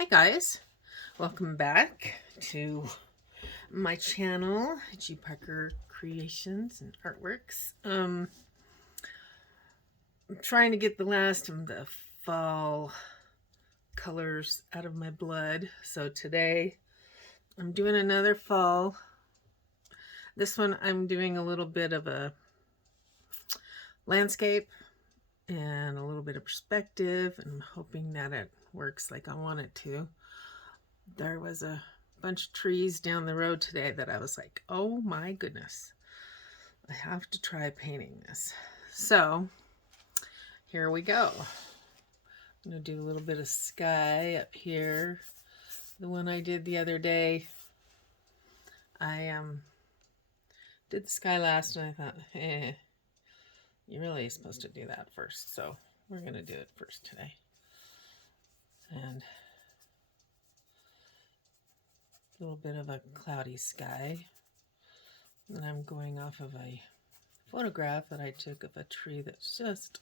Hi guys, welcome back to my channel, G Parker Creations and Artworks. I'm trying to get the last of the fall colors out of my blood. So today I'm doing another fall. This one I'm doing a little bit of a landscape and a little bit of perspective, and I'm hoping that it works like I want it to. There was a bunch of trees down the road today that I was like, oh my goodness, I have to try painting this. So here we go. I'm going to do a little bit of sky up here. The one I did the other day, I did the sky last and I thought, you're really supposed to do that first. So we're going to do it first today. And a little bit of a cloudy sky. And I'm going off of a photograph that I took of a tree that's just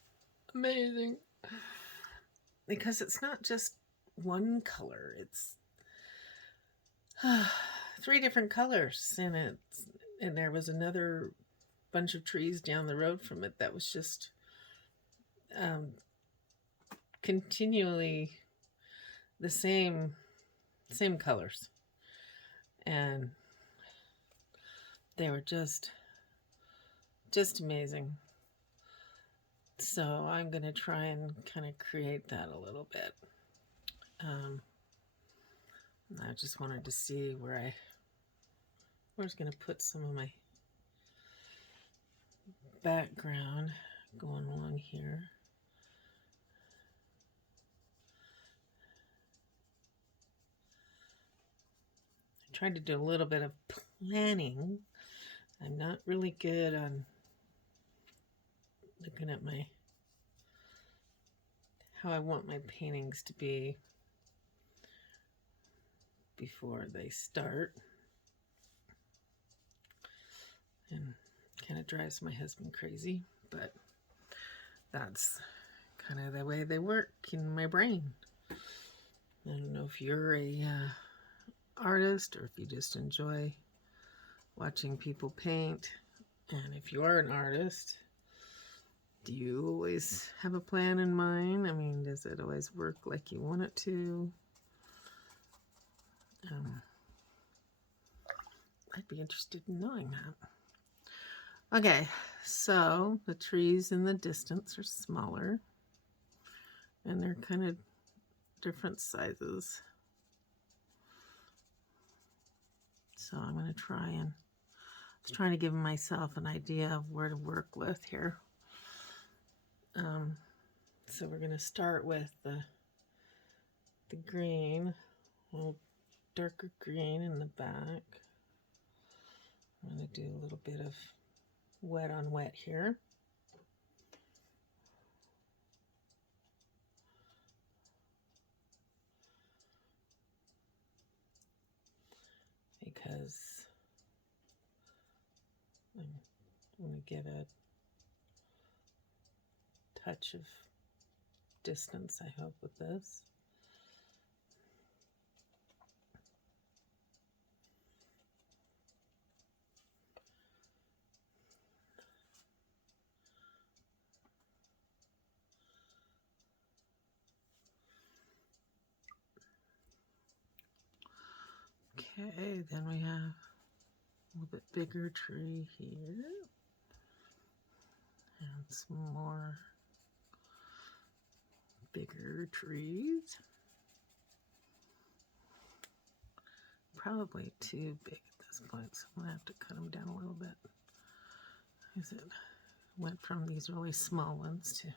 amazing. Because it's not just one color, it's three different colors in it. And there was another bunch of trees down the road from it that was just continually the same colors. And they were just amazing. So I'm going to try and kind of create that a little bit. I just wanted to see where I was going to put some of my background going along here. I tried to do a little bit of planning. I'm not really good on looking at how I want my paintings to be before they start. And kind of drives my husband crazy, but that's kind of the way they work in my brain. I don't know if you're a artist or if you just enjoy watching people paint. And if you are an artist, do you always have a plan in mind? I mean, does it always work like you want it to? I'd be interested in knowing that. Okay, so the trees in the distance are smaller, and they're kind of different sizes. So I'm going to try and I was trying to give myself an idea of where to work with here. So we're going to start with the green, a little darker green in the back. I'm going to do a little bit of wet on wet here. Because I'm going to get a touch of distance, I hope, with this. Okay, then we have a little bit bigger tree here. And some more bigger trees. Probably too big at this point, so I'm going to have to cut them down a little bit. Because it went from these really small ones to...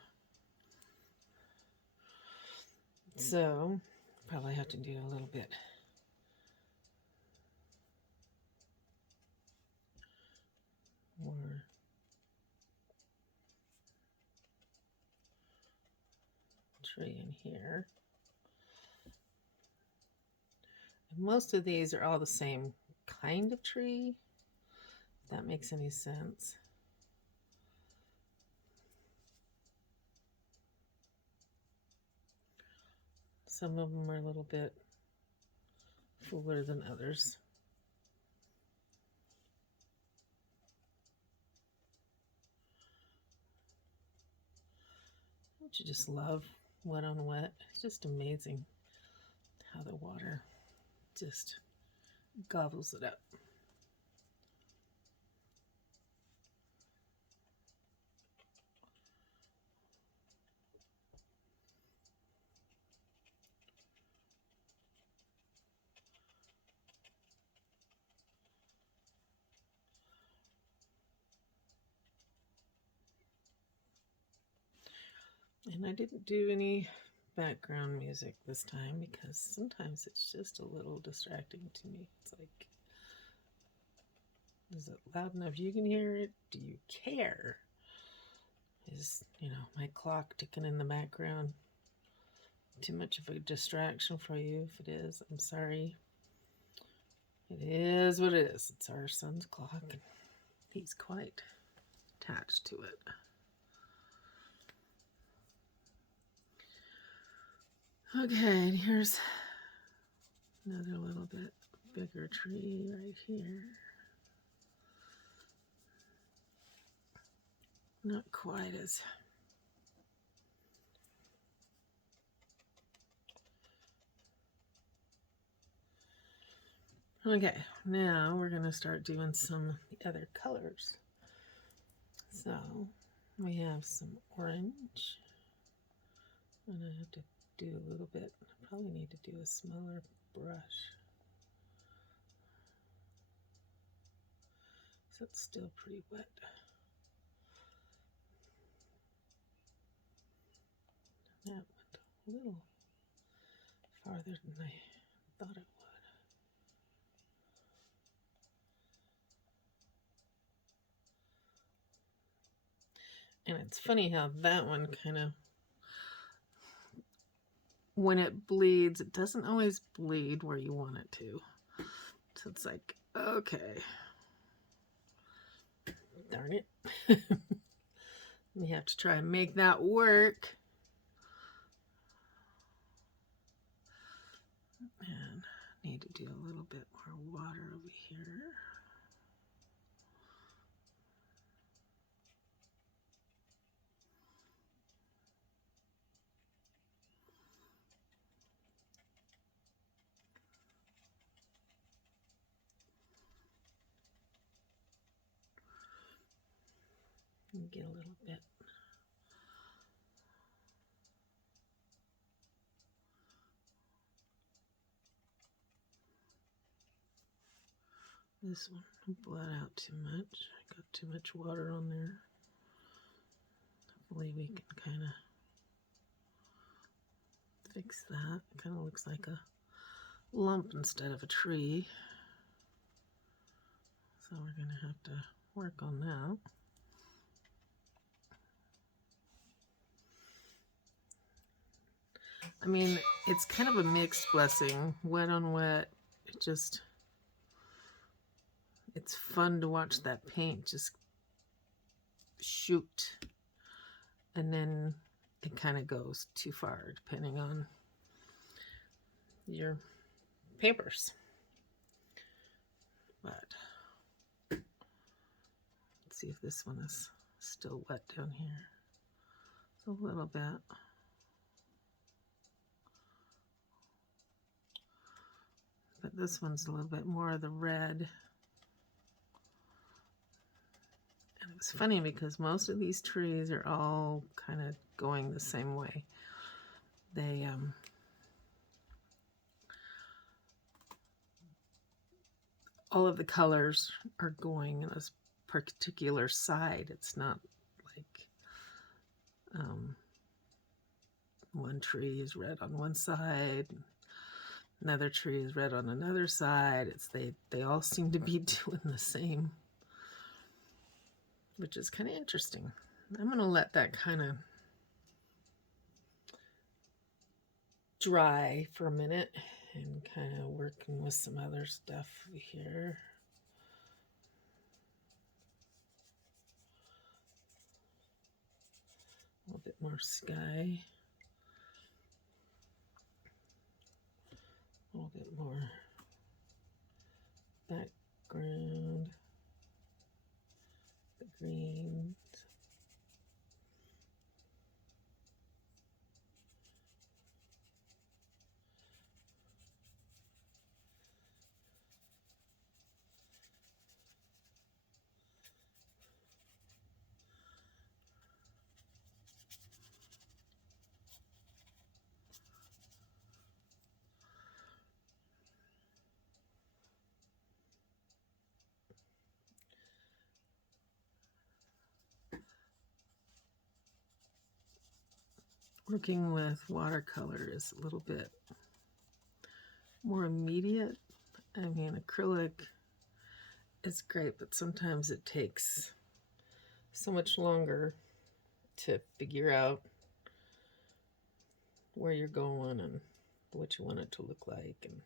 So, probably have to do a little bit more tree in here. And most of these are all the same kind of tree, if that makes any sense. Some of them are a little bit fuller than others. Don't you just love wet on wet? It's just amazing how the water just gobbles it up. And I didn't do any background music this time because sometimes it's just a little distracting to me. It's like, is it loud enough you can hear it? Do you care? Is, my clock ticking in the background too much of a distraction for you? If it is, I'm sorry. It is what it is. It's our son's clock, and he's quite attached to it. Okay, and here's another little bit bigger tree right here. Not quite as okay. Now we're going to start doing some of the other colors. So we have some orange, and I have to do a little bit. I probably need to do a smaller brush. So it's still pretty wet. That went a little farther than I thought it would. And it's funny how that one kind of, when it bleeds, it doesn't always bleed where you want it to. So it's like, okay, darn it. We have to try and make that work. And need to do a little bit more water over here. And get a little bit. This one bled out too much. I got too much water on there. Hopefully we can kind of fix that. It kind of looks like a lump instead of a tree. So we're going to have to work on that. I mean, it's kind of a mixed blessing. Wet on wet, it's fun to watch that paint just shoot. And then it kind of goes too far depending on your papers. But let's see if this one is still wet down here. It's a little bit. But this one's a little bit more of the red. And it's funny because most of these trees are all kind of going the same way. They all of the colors are going in a particular side. It's not like one tree is red on one side, another tree is red on another side. It's they all seem to be doing the same, which is kind of interesting. I'm going to let that kind of dry for a minute and kind of working with some other stuff here. A little bit more sky. A little bit more background, the greens. Working with watercolor is a little bit more immediate. I mean, acrylic is great, but sometimes it takes so much longer to figure out where you're going and what you want it to look like. And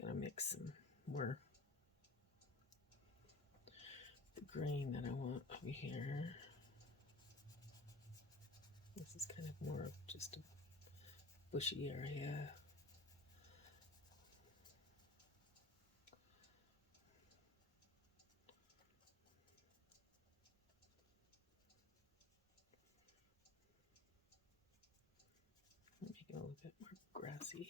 gotta mix some more the green that I want over here. This is kind of more of just a bushy area. Make it a little bit more grassy.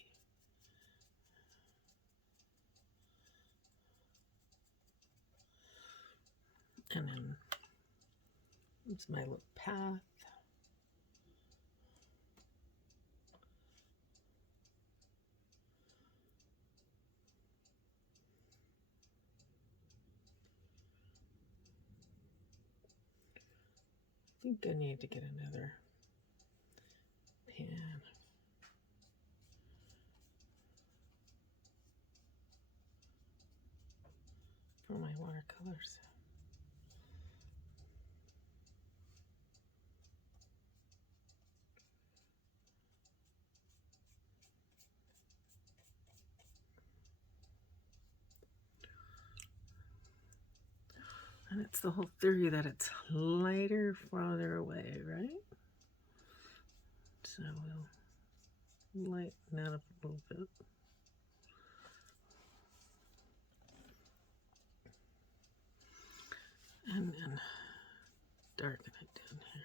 And then it's my little path. I think I need to get another pan for my watercolors. And it's the whole theory that it's lighter farther away, right? So we'll lighten that up a little bit. And then darken it down here.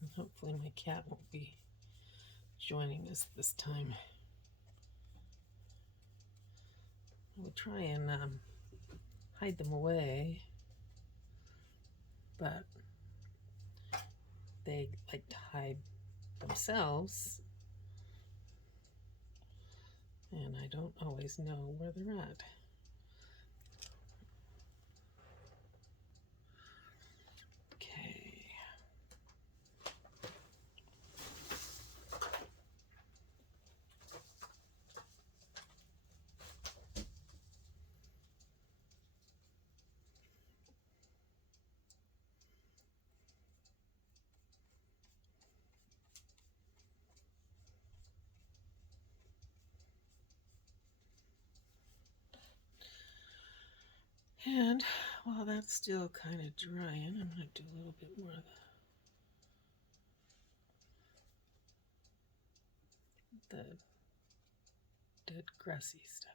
And hopefully my cat won't be joining us this time. We'll try and hide them away, but they like to hide themselves, and I don't always know where they're at. Okay. And while that's still kind of drying, I'm going to do a little bit more of the dead grassy stuff.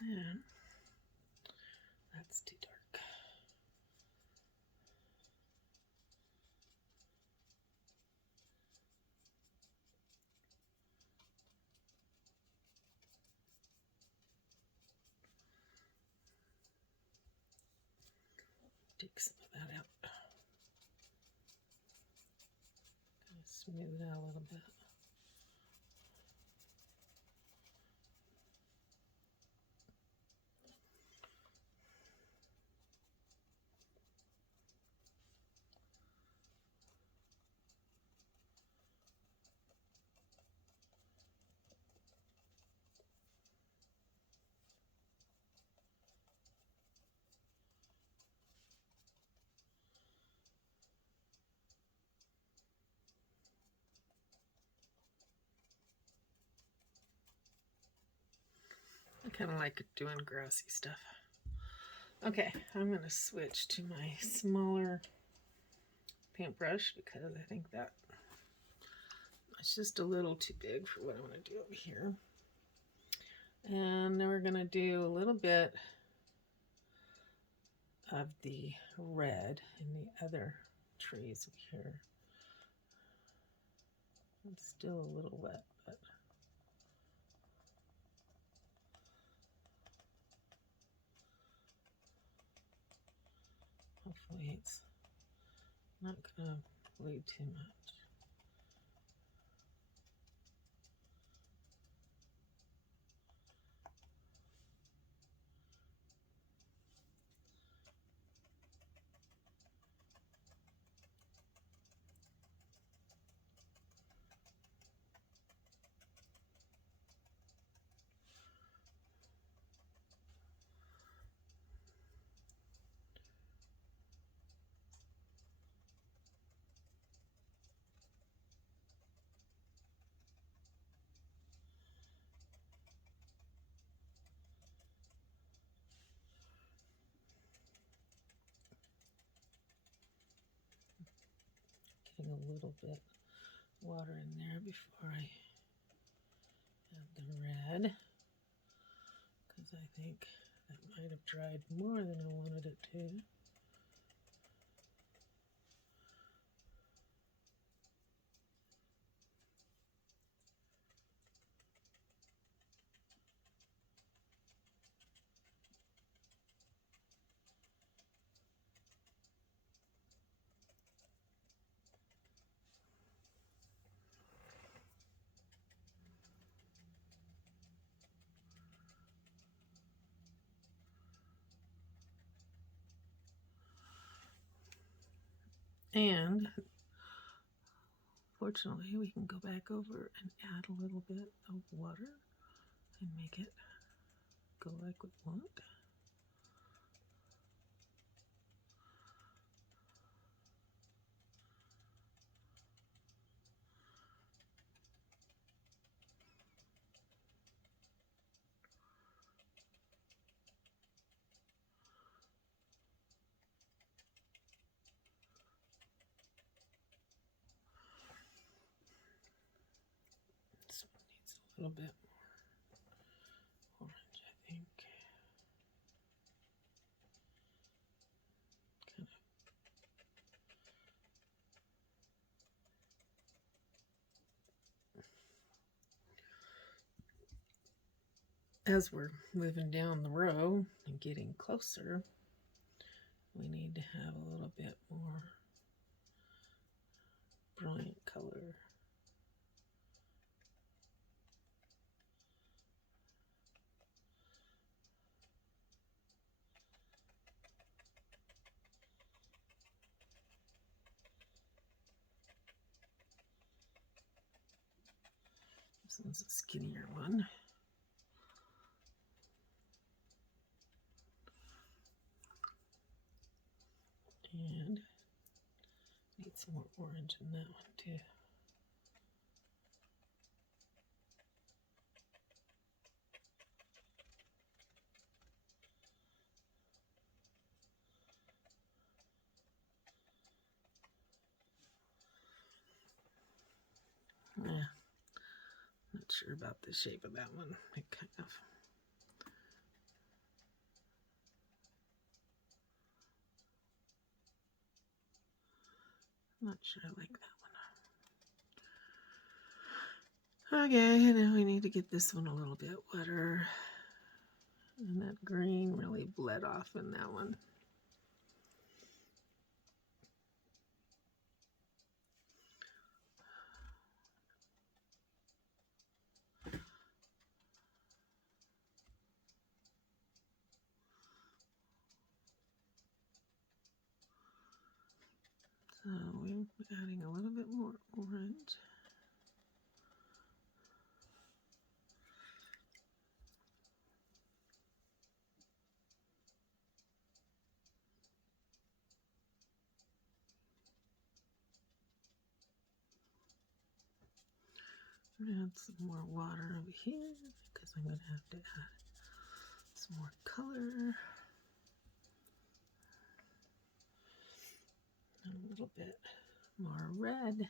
And that's too dark. Take some of that out. Kind of smooth it out a little bit. kind of like doing grassy stuff. Okay, I'm going to switch to my smaller paintbrush because I think that it's just a little too big for what I want to do over here. And then we're going to do a little bit of the red in the other trees over here. It's still a little wet, but hopefully it's not going to bleed too much. Getting a little bit water in there before I add the red, because I think that might have dried more than I wanted it to. And fortunately, we can go back over and add a little bit of water and make it go like we want. This one needs a little bit more orange, I think. As we're moving down the row and getting closer, we need to have a little bit more brilliant color. This one's a skinnier one. And need some more orange in that one too. Yeah, not sure about the shape of that one. It kind of not sure I like that one. Okay, now we need to get this one a little bit wetter. And that green really bled off in that one. So we're adding a little bit more orange. Add some more water over here because I'm going to have to add Some more color. A little bit more red.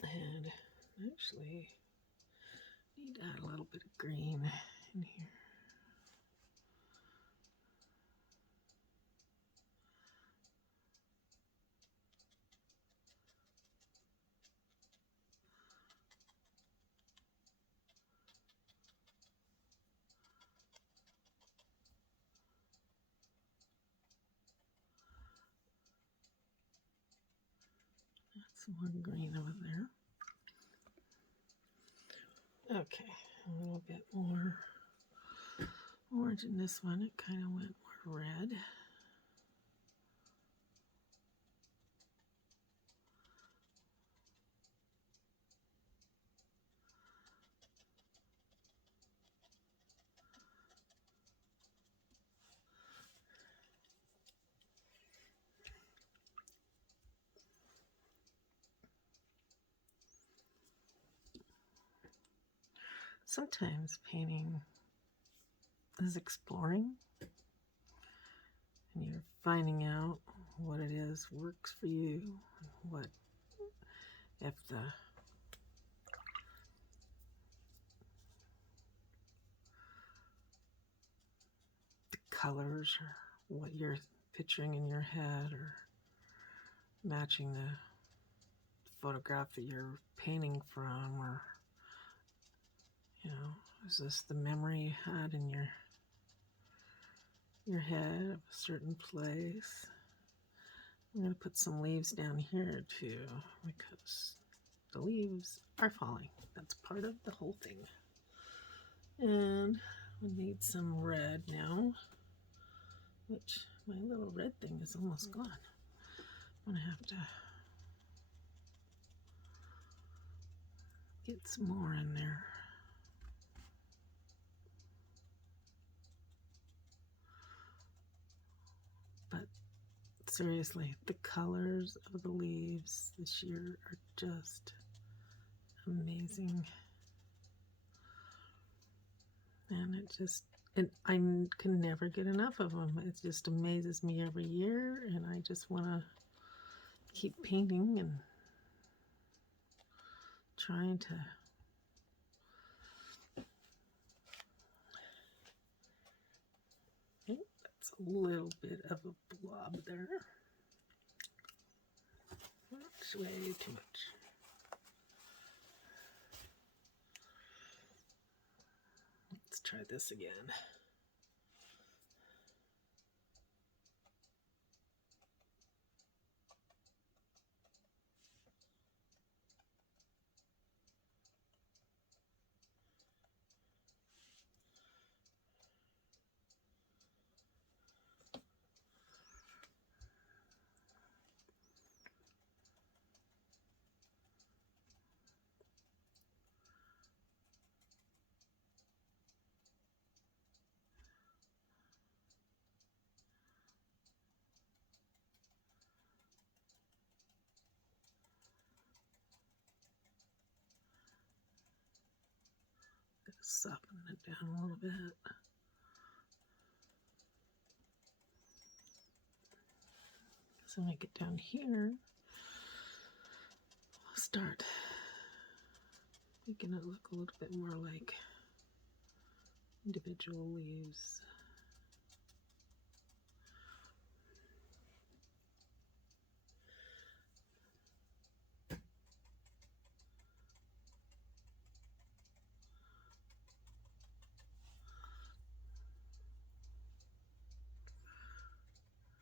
And actually need to add a little bit of green in here. Add some more green over there. Okay, a little bit more orange in this one. It kind of went more red. Sometimes painting is exploring, and you're finding out what it is works for you, what if the colors or what you're picturing in your head or matching the photograph that you're painting from, or is this the memory you had in your head of a certain place? I'm going to put some leaves down here too, because the leaves are falling. That's part of the whole thing. And we need some red now, which my little red thing is almost gone. I'm going to have to get some more in there. But seriously, the colors of the leaves this year are just amazing. And I can never get enough of them. It just amazes me every year, and I just want to keep painting and trying to that's a little bit of a blob there. That's way too much. Let's try this again. Soften it down a little bit. So when I get down here, I'll start making it look a little bit more like individual leaves.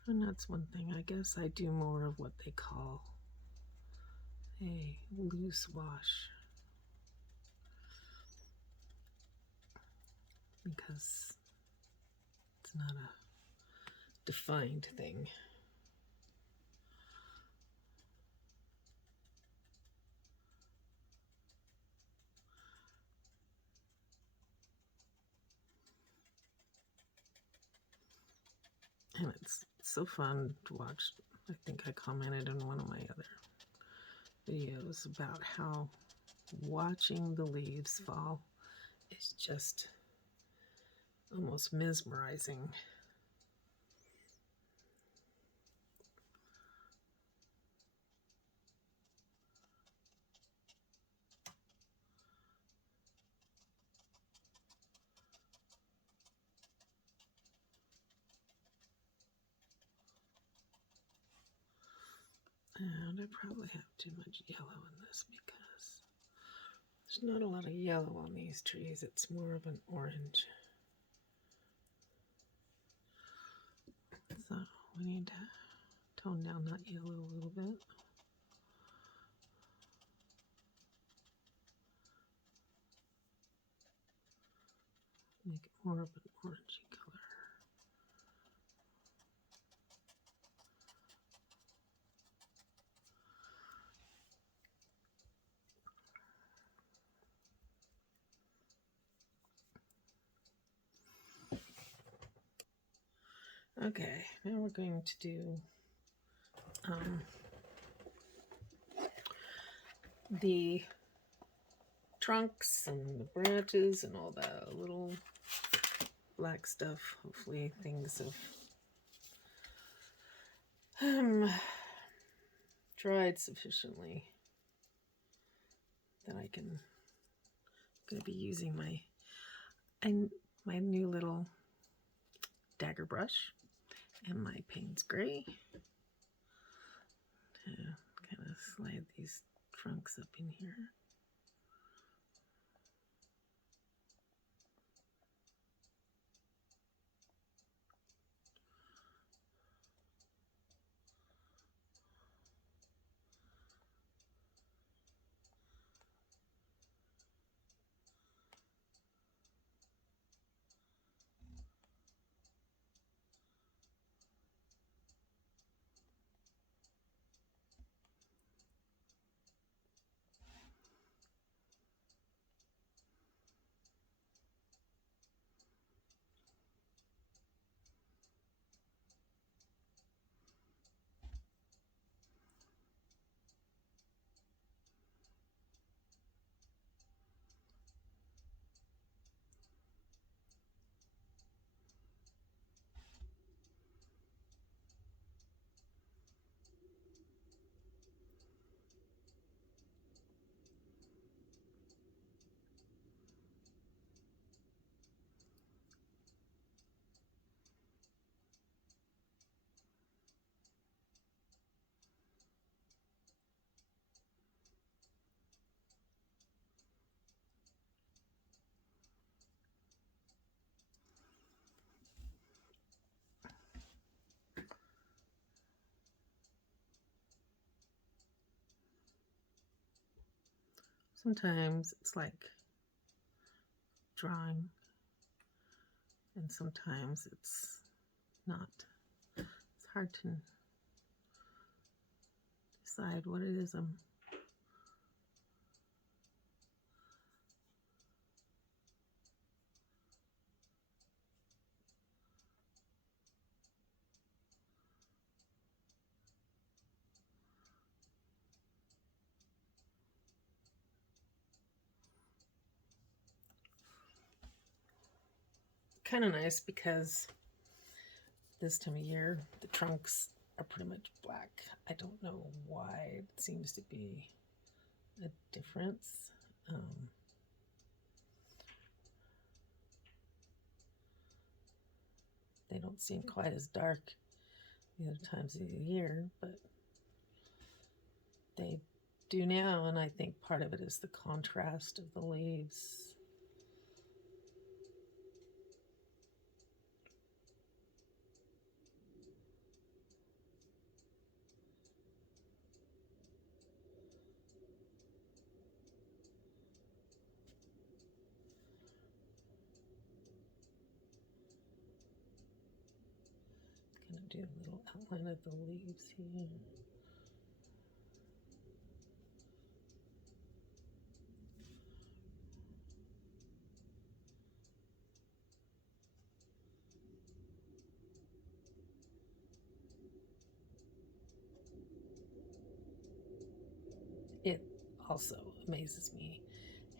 And that's one thing, I guess I do more of what they call a loose wash, because it's not a defined thing. And it's so fun to watch. I think I commented in one of my other videos about how watching the leaves fall is just almost mesmerizing. And I probably have too much yellow in this because there's not a lot of yellow on these trees. It's more of an orange. So we need to tone down that yellow a little bit. Make it more of an orangey color. Okay, now we're going to do the trunks and the branches and all the little black stuff. Hopefully things have dried sufficiently that I can. Going to be using my new little dagger brush and my Payne's Gray to kind of slide these trunks up in here. Sometimes it's like drawing, and sometimes it's not. It's hard to decide what it is I'm kind of nice because this time of year the trunks are pretty much black. I don't know why it seems to be a difference. They don't seem quite as dark the other times of the year, but they do now, and I think part of it is the contrast of the leaves. Gonna do a little outline of the leaves here. also amazes me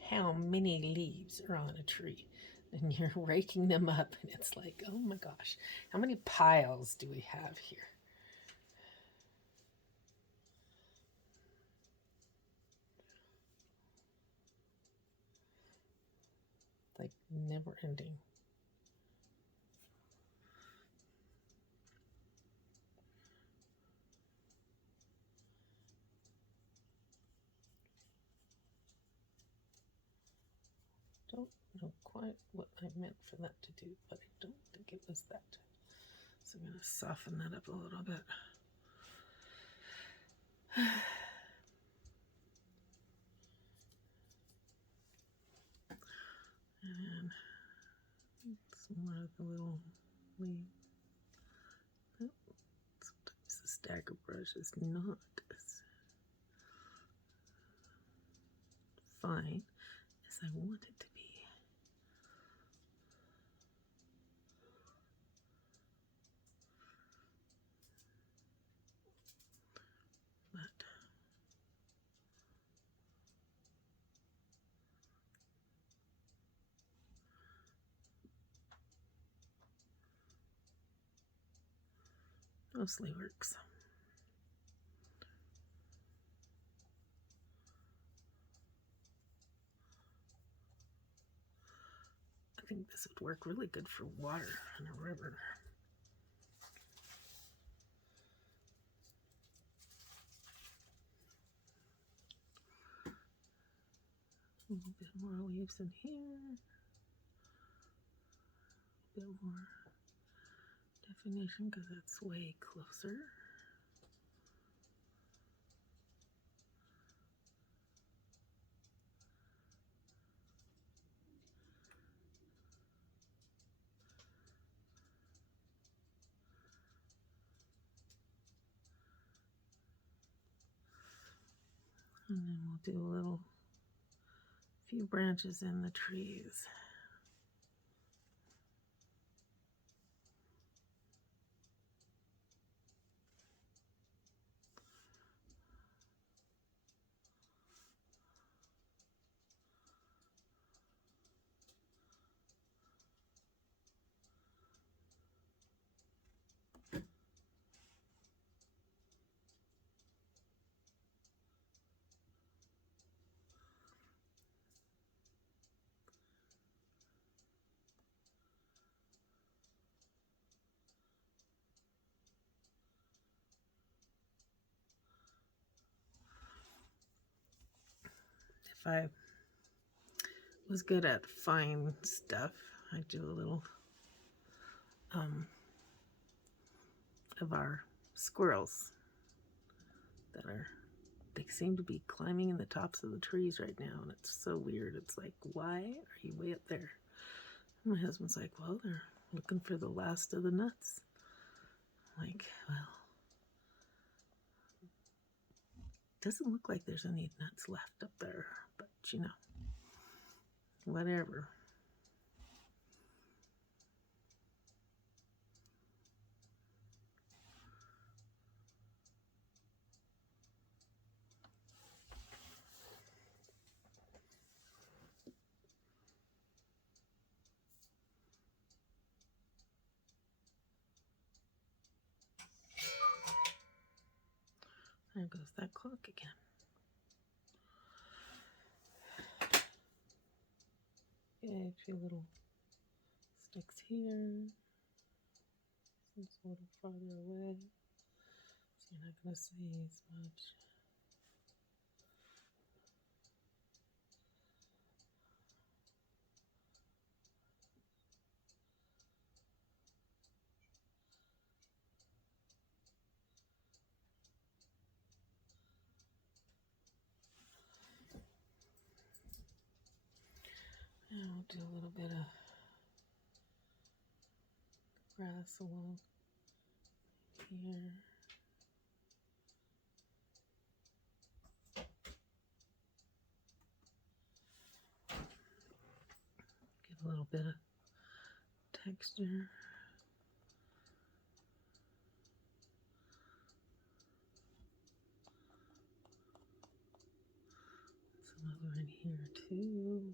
how many leaves are on a tree. And you're raking them up, and it's like, oh my gosh, how many piles do we have here? Like never ending. Don't know quite what I meant for that to do, but I don't think it was that. So I'm going to soften that up a little bit. And some more of the little leaves. Oh, sometimes the stagger brush is not as fine as I want it to be. But mostly works. I think this would work really good for water in a river. A little bit more leaves in here. A bit more definition because that's way closer. And then we'll do a little few branches in the trees. If I was good at fine stuff, I'd do a little of our squirrels that they seem to be climbing in the tops of the trees right now, and it's so weird. It's like, why are you way up there? And my husband's like, well, they're looking for the last of the nuts. I'm like, well, doesn't look like there's any nuts left up there, but you know, whatever. There goes that clock again. Okay, a few little sticks here. It's a little farther away, so you're not going to see as much. And I'll do a little bit of grass along here. Give a little bit of texture. color in here too.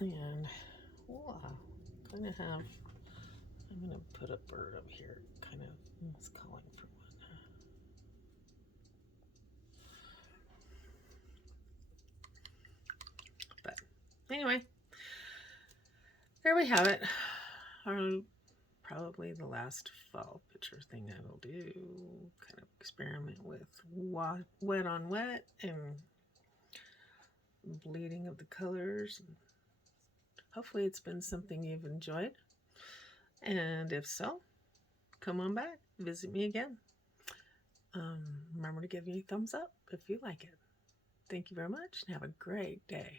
And wow, kind of have, I'm going to put a bird up here, kind of, it's calling for one. But anyway, there we have it. Probably the last fall picture thing I will do. Kind of experiment with wet on wet and bleeding of the colors. Hopefully it's been something you've enjoyed. And if so, come on back, visit me again. Remember to give me a thumbs up if you like it. Thank you very much and have a great day.